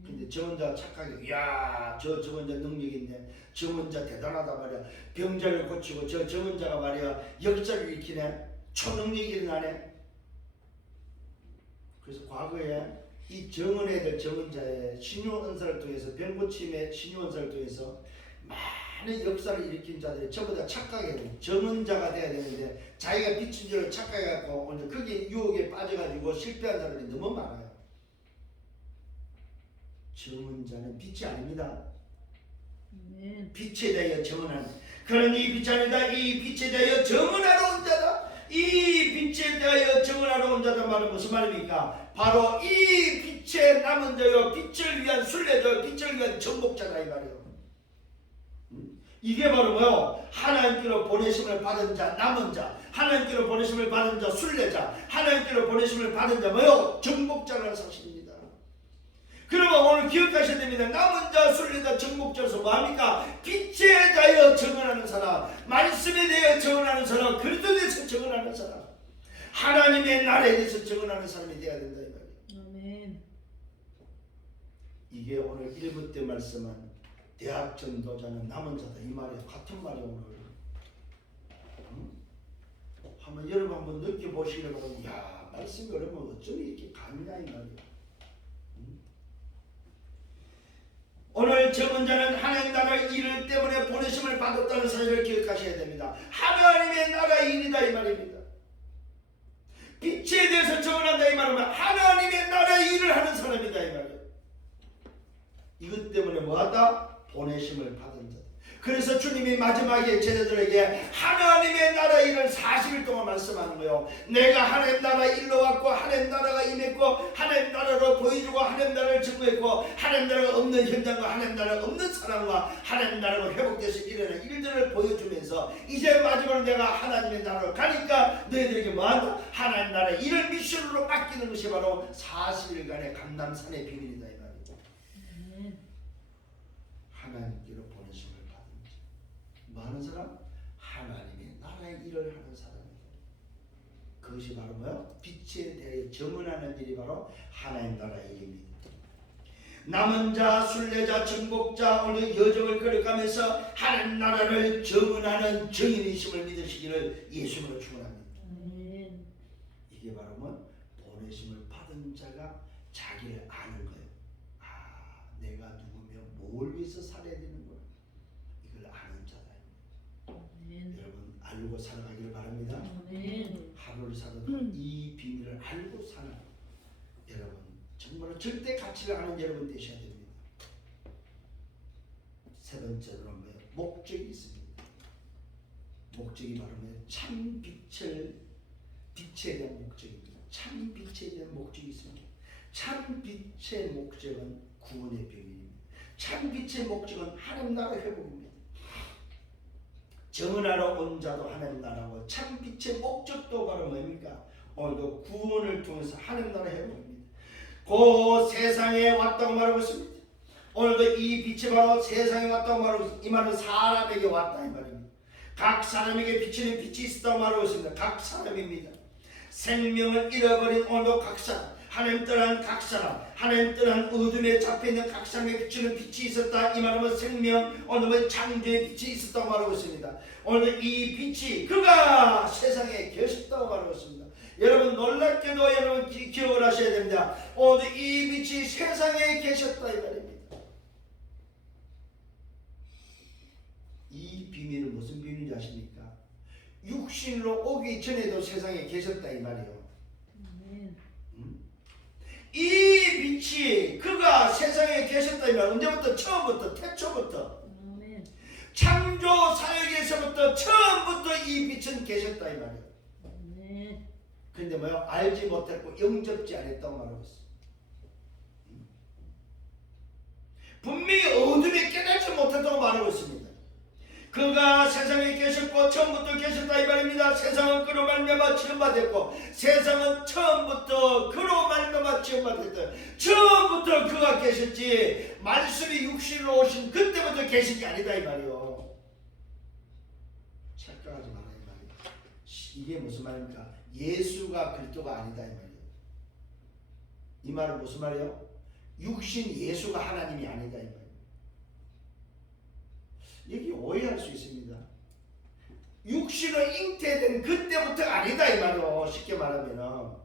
근데 증언자가 착각해. 이야, 저 증언자 능력이 있네. 증언자 대단하다 말이야. 병자를 고치고 저 증언자가 말이야 역사를 일으키네. 초능력이 일어나네. 그래서 과거에 이 증언해야 될 증언자의 신유 은사를 통해서 병고침의 신유 은사를 통해서 많은 역사를 일으킨 자들이 전부 다 착각해야 돼요. 증언자가 돼야 되는데 자기가 비친 줄을 착각해갖고 거기에 유혹에 빠져가지고 실패한 자들이 너무 많아요. 증언자는 빛이 아닙니다. 빛에 대하여 증언하는 그런 이 빛이 아니다. 이 빛에 대하여 증언하러 온 자다. 이 빛에 대하여 증언하러 온 자다 말은 무슨 말입니까? 바로 이 빛의 남은 자요, 빛을 위한 순례자, 빛을 위한 정복자다 이 말이에요. 이게 바로 뭐요? 하나님께로 보내심을 받은 자, 남은 자, 하나님께로 보내심을 받은 자, 순례자, 하나님께로 보내심을 받은 자 뭐요? 정복자라는 사실입니다. 그러면 오늘 기억하셔야 됩니다. 남은 자, 순례자, 정복자로서 뭐합니까? 빛에 대하여 증언하는 사람, 말씀에 대하여 증언하는 사람, 그리스도에 대해서 증언하는 사람, 하나님의 나라에 대해서 증언하는 사람이 되어야 된다 이 말이에요. 아멘. 이게 오늘 1부 때 말씀한 대학 전도자는 남은 자다 이 말이에요. 같은 말이에요 오늘. 한번 여러분 한번 느껴보시길 바랍니다. 야, 말씀이 여러분 어쩜 이렇게 가느냐 이 말이에요. 오늘 증언자는 하나님 나라의 일 때문에 보내심을 받았다는 사실을 기억하셔야 됩니다. 하나님의 나라의 일이다 이 말입니다. 빛에 대해서 증언한다 이 말은 하나님의 나라의 일을 하는 사람이다 이 말이에요. 이것 때문에 뭐하다? 보내심을 받은 자. 그래서 주님이 마지막에 제자들에게 하나님의 나라 일을 40일 동안 말씀하는 거예요. 내가 하나님 나라 일로 왔고 하나님 나라가 임했고 하나님 나라로 보여주고 하나님 나라를 증거했고 하나님 나라가 없는 현장과 하나님 나라가 없는 사람과 하나님 나라가 회복돼서 일어나는 일들을 보여주면서 이제 마지막으로 내가 하나님의 나라로 가니까 너희들에게 뭐한다? 하나님 나라 일을 미션으로 맡기는 것이 바로 40일간의 감람산의 비밀이다 이 말이에요. 하나님께로 보내심을 받은 뭐 하는 사람? 하나님의 나라의 일을 하는 사람입니다. 그것이 바로 뭐요? 빛에 대해 증언하는 일이 바로 하나님 나라의 일입니다. 남은 자, 순례자, 정복자 오늘 여정을 걸어가면서 하나님 나라를 증언하는 증인이심을 믿으시기를 예수님으로 축원합니다. 이게 바로 뭐 보내심을 받은 자가 자기를 아는 거예요. 아, 내가 누구며 뭘 위해서 살아야 되는 거야. 이걸 아는 자다. 여러분 알고 살아가기를 바랍니다. 하루를 살아도 이 비밀을 알고 사는 여러분 정말로 절대 가치를 아는 여러분 되셔야 됩니다. 세 번째로는 뭐예요? 목적이 있습니다. 목적이 바로 뭐예요? 참 빛에 대한 목적입니다. 참 빛에 대한 목적이 있습니다. 참 빛의 목적은 구원의 비밀입니다. 참 빛의 목적은 하나님 나라 회복입니다. 정은하러 온 자도 하나님 나라고 참 빛의 목적도 바로 뭡니까? 오늘도 구원을 통해서 하나님 나라 회복입니다. 그 세상에 왔다고 말하고 있습니다. 오늘도 이 빛이 바로 세상에 왔다고 말하고 있습니다. 이 말은 사람에게 왔다 이 말입니다. 각 사람에게 비치는 빛이 있었다고 말하고 있습니다. 각 사람입니다. 생명을 잃어버린 오늘도 각 사람, 하나님 떠난 각 사람, 하나님 떠난 어둠에 잡혀있는 각 사람에 비추는 빛이 있었다. 이 말은 생명, 오늘은 창조의 빛이 있었다고 말하고 있습니다. 오늘 이 빛이 그가 세상에 계셨다고 말하고 있습니다. 여러분 놀랍게도 여러분 기억을 하셔야 됩니다. 오늘 이 빛이 세상에 계셨다 이 말입니다. 이 비밀은 무슨 비밀인지 아십니까? 육신으로 오기 전에도 세상에 계셨다 이 말이에요. 이 빛이 그가 세상에 계셨다 이 말. 언제부터? 처음부터 태초부터 창조 사역에서부터 처음부터 이 빛은 계셨다 이 말이에요. 근데 뭐요? 알지 못했고 영접지 않았다고 말하고 있어요. 분명히 어둠에 깨닫지 못했다고 말하고 있습니다. 그가 세상에 계셨고 처음부터 계셨다 이 말입니다. 세상은 그로 말미암아 지음받았고 세상은 처음부터 그로 말미암아 지음받았다. 처음부터 그가 계셨지 말씀이 육신으로 오신 그때부터 계신 게 아니다 이 말이요. 착각하지 마라 이 말이요. 이게 무슨 말입니까? 예수가 그리스도가 아니다 이 말이에요. 이 말은 무슨 말이에요? 육신 예수가 하나님이 아니다 이 말이에요. 여기 오해할 수 있습니다. 육신으로 잉태된 그때부터가 아니다 이 말이에요. 쉽게 말하면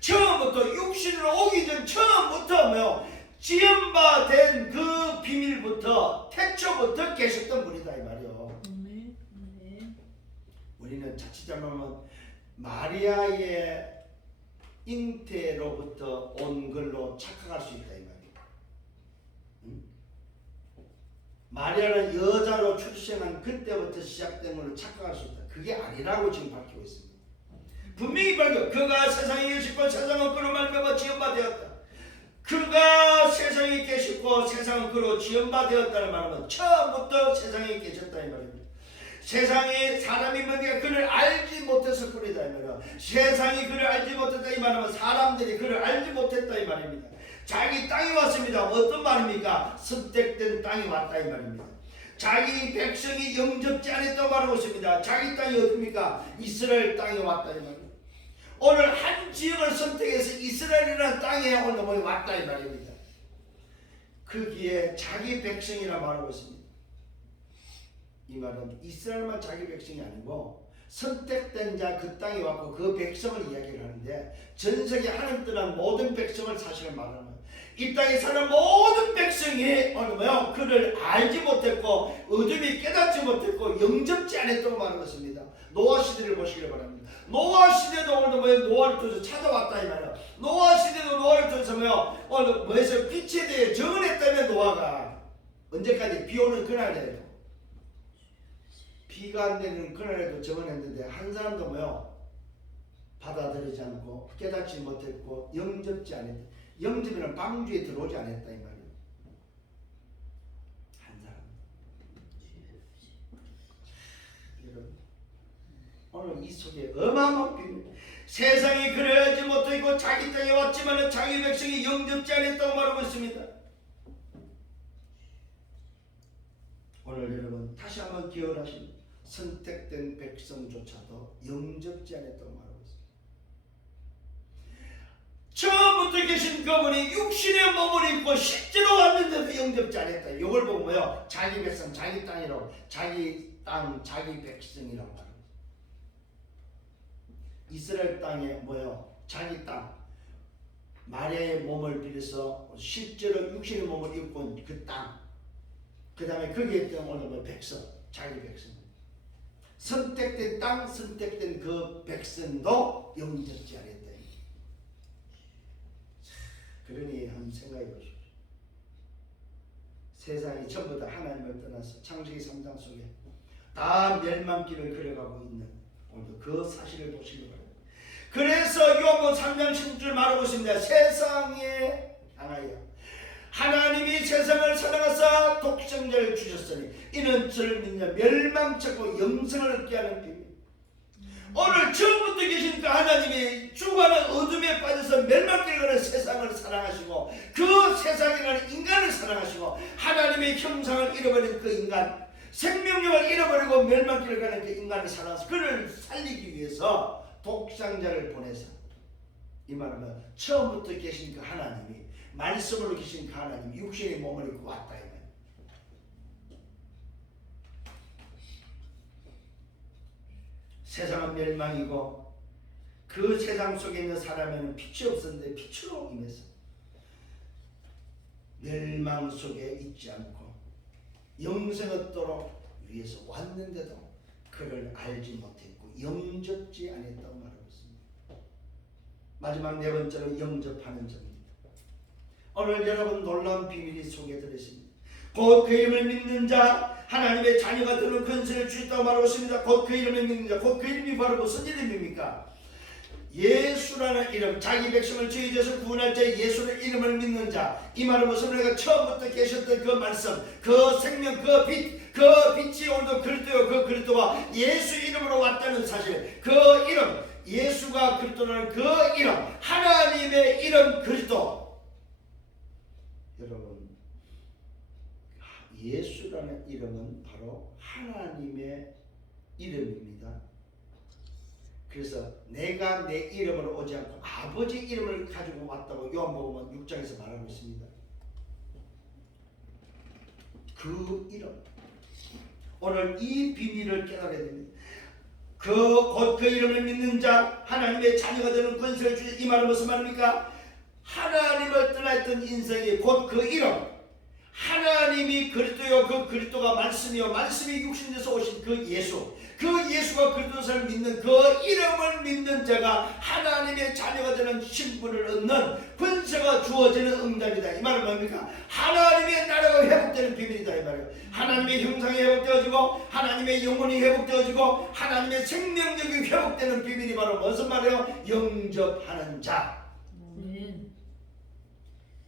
처음부터 육신으로 오기 전 처음부터 뭐요? 지음바된 그 비밀부터 태초부터 계셨던 분이다 이 말이에요. 우리는 자칫 잘못하면 마리아의 잉태로부터 온 걸로 착각할 수 있다 이 말이에요. 마리아는 여자로 출생한 그때부터 시작된 걸로 착각할 수 있다. 그게 아니라고 지금 밝히고 있습니다. 분명히 밝혀. 그가 세상에 계시고 세상은 그로 말미암아 지음바 되었다. 그가 세상에 계시고 세상은 그로 지음바 되었다는 말은 처음부터 세상에 계셨다 이 말입니다. 세상에 사람이 뭔가 그를 알지 못해서 그러다 이 말이야. 세상이 그를 알지 못했다 이 말은 사람들이 그를 알지 못했다 이 말입니다. 자기 땅이 왔습니다. 어떤 말입니까? 선택된 땅이 왔다 이 말입니다. 자기 백성이 영접지 않았다고 말하고 있습니다. 자기 땅이 어딥니까? 이스라엘 땅이 왔다 이 말입니다. 오늘 한 지역을 선택해서 이스라엘이라는 땅에 오늘 왔다 이 말입니다. 거기에 자기 백성이라 말하고 있습니다. 이 말은 이스라엘만 자기 백성이 아니고 선택된 자 그 땅에 왔고 그 백성을 이야기를 하는데 전 세계 하나님 떠난 모든 백성을 사실을 말하는 거예요. 이 땅에 사는 모든 백성이 오늘 뭐요? 그를 알지 못했고 어둠이 깨닫지 못했고 영접지 않았다고 말하고 있습니다. 노아 시대를 보시길 바랍니다. 노아 시대도 오늘도 뭐예요? 노아를 통해서 찾아왔다 이 말이에요. 노아 시대도 노아를 통해서 뭐요? 오늘 뭐해서 빛에 대해 정언했다면 노아가 언제까지 비 오는 그날에 비가 안 내리는 그날에도 정언했는데 한 사람도 뭐요? 받아들이지 않고 깨닫지 못했고 영접지 않았다. 영접이는 방주에 들어오지 않았다 이 말이에요. 한 사람. 여러분 오늘 이 속에 어마어마한 비밀. 세상이 그래야지 못하고 자기 땅에 왔지만 자기 백성이 영접지 않았다고 말하고 있습니다. 오늘 여러분 다시 한번 기억하십니다. 선택된 백성조차도 영접지 않았다고 말하고 있습니다. 처음부터 계신 그분이 육신의 몸을 입고 실제로 왔는데도 영접지 않았다. 이걸 보고 뭐요? 자기 백성, 자기 땅이라고, 자기 땅, 자기 백성이라고 말합니다. 이스라엘 땅에 뭐요? 자기 땅, 마리아의 몸을 빌어서 실제로 육신의 몸을 입고 온 그 땅, 그 다음에 거기에 있던 오늘 뭐 백성, 자기 백성, 선택된 땅, 선택된 그 백성도 영접지 않았다. 그러니 한번 생각해 보십시오. 세상이 전부 다 하나님을 떠나서 창세기 3장 속에 다 멸망길을 걸어가고 있는 오늘도 그 사실을 보시기 바랍니다. 그래서 요한복음 3장 16절 말하고 있습니다. 세상에 향하여 하나님이 세상을 사랑하사 독생자를 주셨으니 이는 저를 믿는 멸망치고 영생을 얻게 하는 비밀. 오늘 처음부터 계신 그 하나님이 죽어가는 어둠에 빠져서 멸망길을 가는 세상을 사랑하시고 그 세상이라는 인간을 사랑하시고 하나님의 형상을 잃어버린 그 인간, 생명력을 잃어버리고 멸망길을 가는 그 인간을 사랑해서 그를 살리기 위해서 독생자를 보내서, 이 말하면 처음부터 계신 그 하나님이, 말씀으로 계신 그 하나님이 육신의 몸을 입고 왔다 이 말이에요. 세상은 멸망이고 그 세상 속에 있는 사람에는 빛이 없었는데 빛으로 임해서 멸망 속에 있지 않고 영생 얻도록 위해서 왔는데도 그를 알지 못했고 영접지 않았다고 말하고 있습니다. 마지막 네 번째로 영접하는 점입니다. 오늘 여러분 놀라운 비밀이 속에 들어있습니다. 곧 그 이름을 믿는 자, 하나님의 자녀가 되는 권세를 주셨다고 말하고 있습니다. 곧 그 이름을 믿는 자, 곧 그 이름이 바로 무슨 이름입니까? 예수라는 이름, 자기 백성을 죄에서 구원할 자 예수의 이름을 믿는 자. 이 말은 무슨 우리가 처음부터 계셨던 그 말씀, 그 생명, 그 빛, 그 빛이 오늘도 그리스도요, 그 그리스도와 예수 이름으로 왔다는 사실, 그 이름, 예수가 그리스도라는 그 이름, 하나님의 이름 그리스도. 여러분, 예수라는 이름은 바로 하나님의 이름입니다. 그래서 내가 내 이름으로 오지 않고 아버지 이름을 가지고 왔다고 요한복음 6장에서 말하고 있습니다. 그 이름, 오늘 이 비밀을 깨달아야 됩니다. 곧 그 이름을 믿는 자, 하나님의 자녀가 되는 권세를 주신, 이 말은 무슨 말입니까? 하나님을 떠나있던 인생이 곧 그 이름, 하나님이 그리스도요, 그 그리스도가 말씀이요, 말씀이 육신에서 오신 그 예수, 그 예수가 그리스도를 믿는 그 이름을 믿는 자가 하나님의 자녀가 되는 신분을 얻는 권세가 주어지는 응답이다. 이 말은 뭡니까? 하나님의 나라가 회복되는 비밀이다 이 말이에요. 하나님의 형상이 회복되어지고 하나님의 영혼이 회복되어지고 하나님의 생명력이 회복되는 비밀이 바로 무슨 말이에요? 영접하는 자.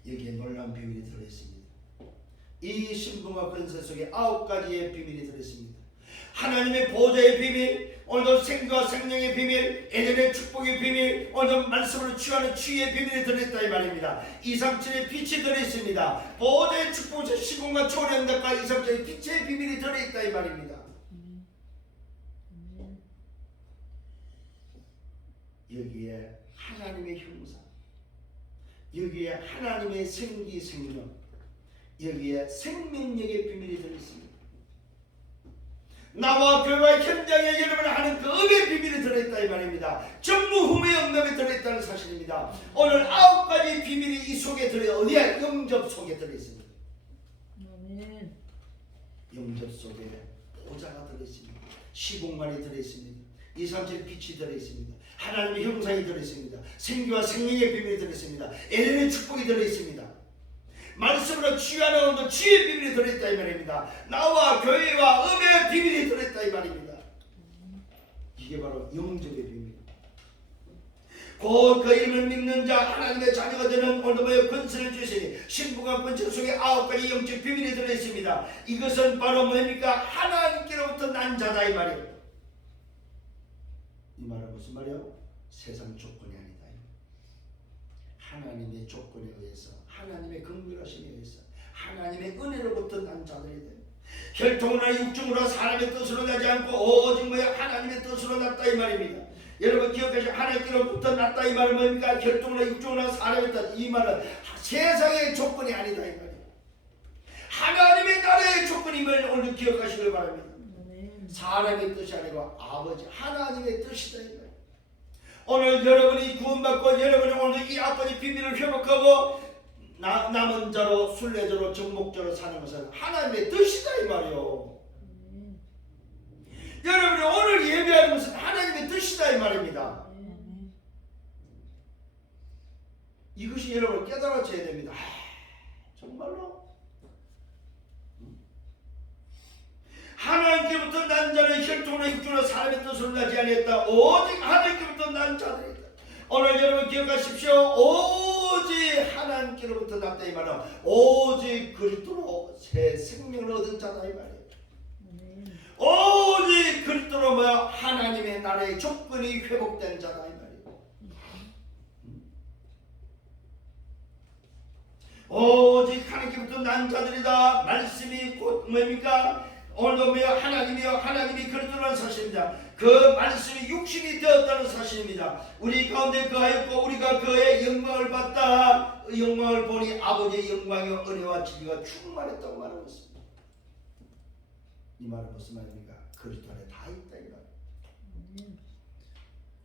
여기에 놀라운 비밀이 들어있습니다. 이 신분과 권세 속에 9가지의 비밀이 들어있습니다. 하나님의 보좌의 비밀, 오늘도 생과 생명의 비밀, 에덴의 축복의 비밀, 오늘 말씀으로 취하는 취의 비밀이 들어있다 이 말입니다. 237의 빛이 들어있습니다. 보좌의 축복, 시공과 초련각과 237의 빛의 비밀이 들어있다 이 말입니다. 여기에 하나님의 형상, 여기에 하나님의 생기 생명, 여기에 생명력의 비밀이 들어있습니다. 나와 교회와 현장에 여러분을 하는 그 음의 비밀이 들어있다 이 말입니다. 전무후무의 응답이 들어있다는 사실입니다. 오늘 9가지 비밀이 이 속에 들어있어요. 어디에? 영접 속에 들어있습니다. 영접 속에 보좌가 들어있습니다. 시공간이 들어있습니다. 237 빛이 들어있습니다. 하나님의 형상이 들어있습니다. 생기와 생명의 비밀이 들어있습니다. 에덴의 축복이 들어있습니다. 말씀으로 치유하는 것도 치유의 비밀이 들어있다 이 말입니다. 나와 교회와 음의 비밀이 들어있다 이 말입니다. 이게 바로 영접의 비밀입니다. 곧 그 이름을 믿는 자 하나님의 자녀가 되는 오늘의 권세를 주시니 신부가 권세 속에 9가지 영적 비밀이 들어있습니다. 이것은 바로 뭡니까? 하나님께로부터 난 자다 이 말이에요. 이 말은 무슨 말이에요? 세상 조건이 아니다. 하나님의 조건에 의해서, 하나님의 긍휼하심에 의해서, 하나님의 은혜로부터 난 자들이 돼. 혈통이나 육중으로 사람의 뜻으로 나지 않고 오직 뭐야? 하나님의 뜻으로 났다 이 말입니다. 여러분 기억하시고 하나님께로부터 났다 이 말은 뭡니까? 혈통이나 육중이나 사람의 뜻, 이 말은 세상의 조건이 아니다 이 말이에요. 하나님의 나라의 조건임을 오늘 기억하시길 바랍니다. 사람의 뜻이 아니고 아버지 하나님의 뜻이다 이 말이에요. 오늘 여러분이 구원받고 여러분이 오늘 이 아버지 비밀을 회복하고 남은 자로 순례자로 정목자로 사는 것은 하나님의 뜻이다 이 말이요. 여러분이 오늘 예배하는 것은 하나님의 뜻이다 이 말입니다. 이것이 여러분 깨달아져야 됩니다. 정말로 하나님께부터 난 자는 혈통이나 육중이나 사람의 뜻으로 나지 아니했다. 오직 하나님께부터 난 자들이다. 오늘 여러분 기억하십시오. 오직 하나님께로부터 났다 이 말은 오직 그리스도로 새 생명을 얻은 자다 이 말이에요. 오직 그리스도로 뭐야? 하나님의 나라의 조건이 회복된 자다 이 말이에요. 오직 하나님께부터 난 자들이다. 말씀이 곧 뭡니까? 오늘도 뭐야? 하나님이 그리스도라는 사실입니다. 그 말씀이 육신이 되었다는 사실입니다. 우리 가운데 그하였고 우리가 그의 영광을 봤다. 영광을 보니 아버지의 영광의 은혜와 진리가 충만했다고 말하고 있습니다. 이 말은 무슨 말입니까? 그리스도 안에 다 있다 이 말.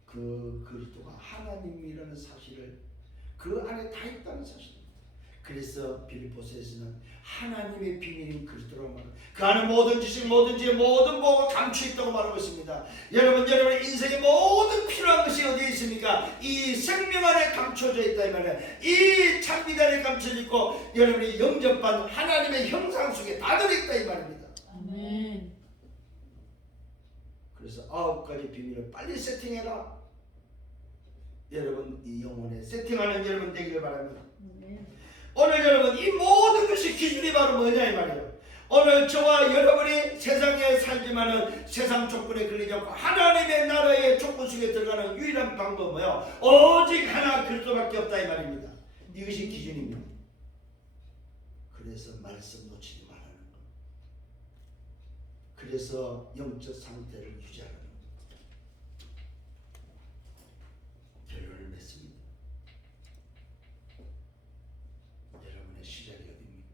그 그리스도가 하나님이라는 사실을 그 안에 다 있다는 사실입니다. 그래서 빌립보서에서는 하나님의 비밀인 그리스도라고 말합니다. 그 안에 모든 지식, 모든 지혜, 모든 보호가 감추어 있다고 말하고 있습니다. 여러분의 인생의 모든 필요한 것이 어디에 있습니까? 이 생명 안에 감춰져 있다 이 말이에요. 이 창빛 안에 감춰져 있고 여러분이 영접받은 하나님의 형상 속에 다 들어있다 이 말입니다. 아멘. 그래서 9가지 비밀을 빨리 세팅해라. 여러분 이 영혼에 세팅하는 여러분 되기를 바랍니다. 오늘 여러분 이 모든 것이 기준이 바로 뭐냐 이 말이에요. 오늘 저와 여러분이 세상에 살지만은 세상 조건에 걸리지 않고 하나님의 나라의 조건 속에 들어가는 유일한 방법은 뭐예요? 오직 하나 그리스도밖에 없다 이 말입니다. 이것이 기준입니다. 그래서 말씀 놓치지 말라는 것. 그래서 영적 상태를 유지하는 것. 결론을 맺습니다. 여러분의 시작이 어디입니까?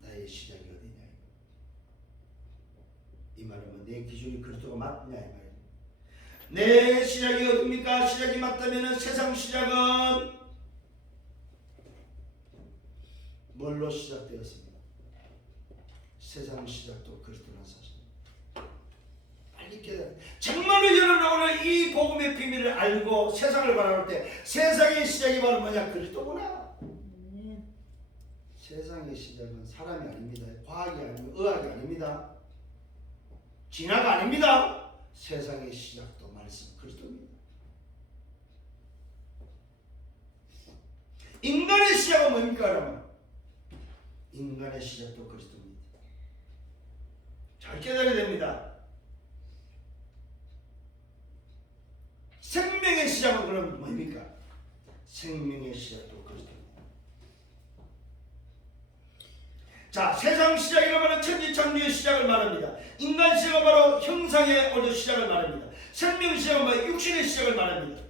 나의 시작이 어디냐? 이 말은 뭐 내 기준이 그리스도가 맞냐 이 말이에요. 내 시작이 어디입니까? 시작이 맞다면 세상 시작은 뭘로 시작되었습니다? 세상 시작도 그리스도라는 사실. 빨리 깨달아. 정말로 여러분 오늘 이 복음의 비밀을 알고 세상을 바라볼 때 세상의 시작이 바로 뭐냐? 그리스도구나. 세상의 시작은 사람이 아닙니다. 과학이 아닙니다. 의학이 아닙니다. 진화가 아닙니다. 세상의 시작도 말씀 그리스도입니다. 인간의 시작은 뭡니까 여러분? 인간의 시작도 그리스도입니다. 잘 깨달아야 됩니다. 생명의 시작은 그럼 뭡니까? 생명의 시작도 그리스도입니다. 자, 세상 시작이라면 천지창조의 시작을 말합니다. 인간 시작은 바로 형상의 어느 시작을 말합니다. 생명 시작은 바로 육신의 시작을 말합니다.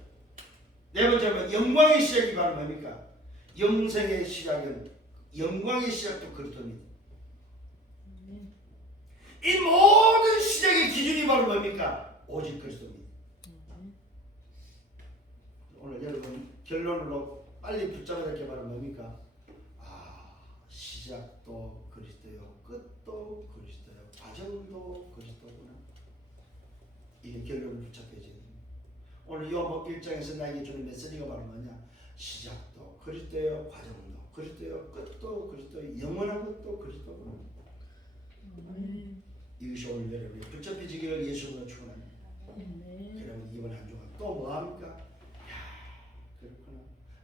네 번째는 영광의 시작이 바로 뭡니까? 영생의 시작은 영광의 시작도 그리스도입니다. 이 모든 시작의 기준이 바로 뭡니까? 오직 그리스도입니다. 오늘 여러분 결론으로 빨리 붙잡아야 될 게 바로 뭡니까? 시작도 그리스도요, 끝도 그리스도요, 과정도 그리스도구나. 이게 결론을 붙잡혀야 됩니다. 오늘 요한복음 1장에서 나에게 주는 메시지가 바로 뭐냐? 시작도 그리스도요, 과정도 그리스도요, 끝도 그리스도, 영원한 것도 그리스도고. 이것이 오늘 여러분이 붙잡히지기를 예수님으로 축원합니다. 여러분 이번 한 주간 또 뭐합니까? 그렇구나.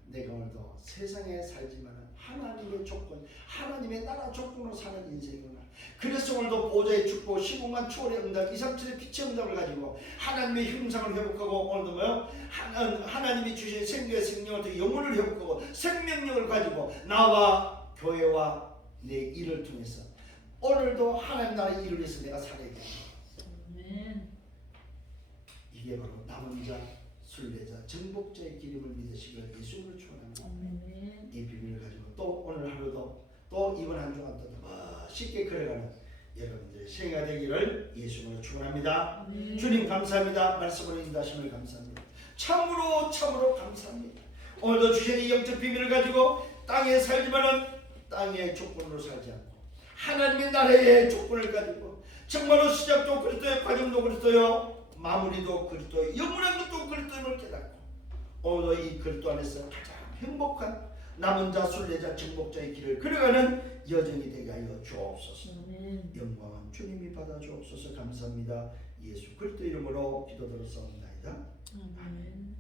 내가 오늘도 세상에 살지만 하나님의 조건, 하나님의 나라 조건으로 사는 인생이구나. 그래서 오늘도 보좌의 축복, 시공간 초월의 응답, 237의 빛의 응답을 가지고 하나님의 형상을 회복하고, 오늘도 뭐요? 하나님이 주신 생명의 생명을 통해 영혼을 회복하고 생명력을 가지고 나와 교회와 내 일을 통해서 오늘도 하나님 나라의 일을 위해서 내가 살아야 돼. 이게 바로 남은 자, 순례자, 정복자의 기름을 믿으시기를 예수님을 축원합니다. 이 비밀을 가지고 또 오늘 하루도 또 이번 한 주간도 쉽게 걸어가는 여러분들의 생애가 되기를 예수님으로 축원합니다. 주님 감사합니다. 말씀으로 인도하심을 감사합니다. 참으로 감사합니다. 오늘도 주신 이 영적 비밀을 가지고 땅에 살지만은 땅의 조건으로 살지 않고 하나님의 나라의 조건을 가지고 정말로 시작도 그리스도의, 과정도 그리스도요, 마무리도 그리스도의, 영원한 것도 그리스도임을 깨닫고 오늘도 이 그리스도 안에서 가장 행복한 남은 자, 순례자, 정복자의 길을 걸어가는 여정이 되게 하여 주옵소서. 영광은 주님이 받아 주옵소서. 감사합니다. 예수 그리스도 이름으로 기도드렸사옵나이다. 아멘.